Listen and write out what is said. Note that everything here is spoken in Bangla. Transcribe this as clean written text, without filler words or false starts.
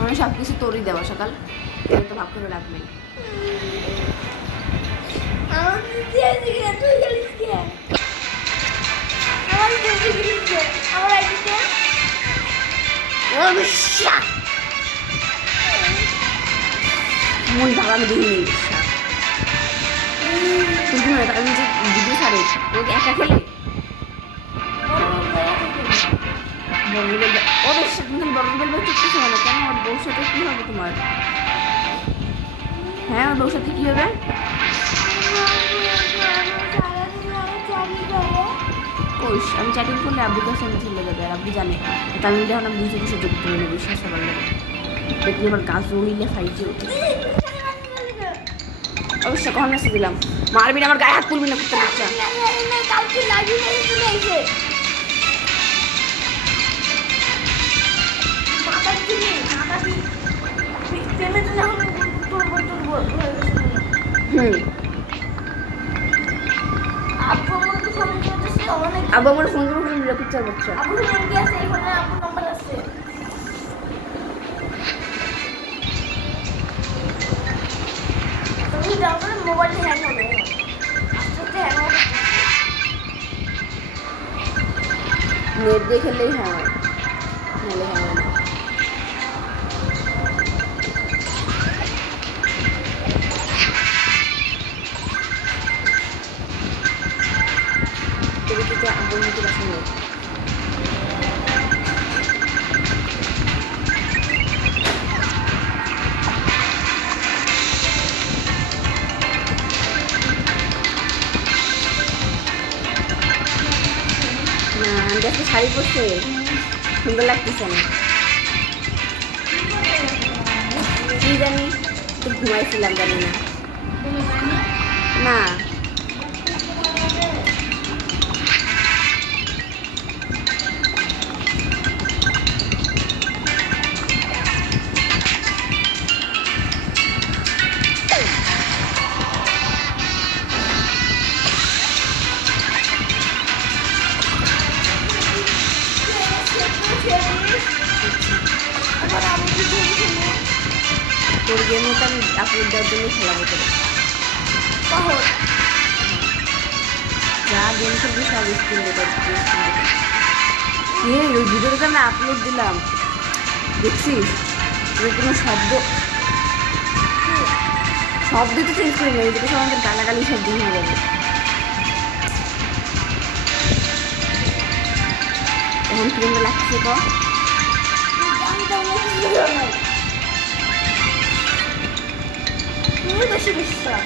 মানে সব কিছু তোরই দেওয়া সকাল, তো ভাব করে লাভ নেই। মন ভালো আমি দেখিনি তুমি কি মনে আমি যে ভিডিও ছাড়ে ওকে একা খেলে ওদের সাথে বড় চুক্তি না কেন? ওর বউর সাথে কি হবে তোমার? হ্যাঁ, ওর বউর সাথে কি হবে? ওই আমি চ্যাটিং করলে আব্বুর কাছে আমি চলে যাবে, আর আব্বু জানে তার মধ্যে এখন আমি বুঝে বসে যোগ করে নেবো, বিশ্বাস আমার লাগে দেখলি আমার গাছ রইলে ফাইজে ওঠে। অবশ্যই কখন মেসে দিলাম, মারবি না, আমার গায়ে হাত তুলবি না, করতে বাচ্চা। আব্বু আমার ফোন করে ভিডিও পিকচার করছে। নেট দিয়ে খেললেই হয়, নাহলে হয় না। আব্বুর মতো বাসা নেই। আমি আজকে শাড়ি পরছে, সুন্দর লাগতেছে না, কি জানি একটু ঘুমাইছিলাম, জানি না না তোর গেমও তো আমি আপলোড দেওয়ার জন্য খেলাবো তোর যা গেম খেলবি সব স্ক্রিন রেকর্ড ওই ভিডিওটা আমি আপলোড দিলাম, দেখছিস? ওই কোনো শব্দ তো চেঞ্জ করে নেই, যেটা সব আমাদের গালাগালি শব্দ হয়ে যাবে। এখন কিরকম লাগছে ক? বেশি বিশ্বাস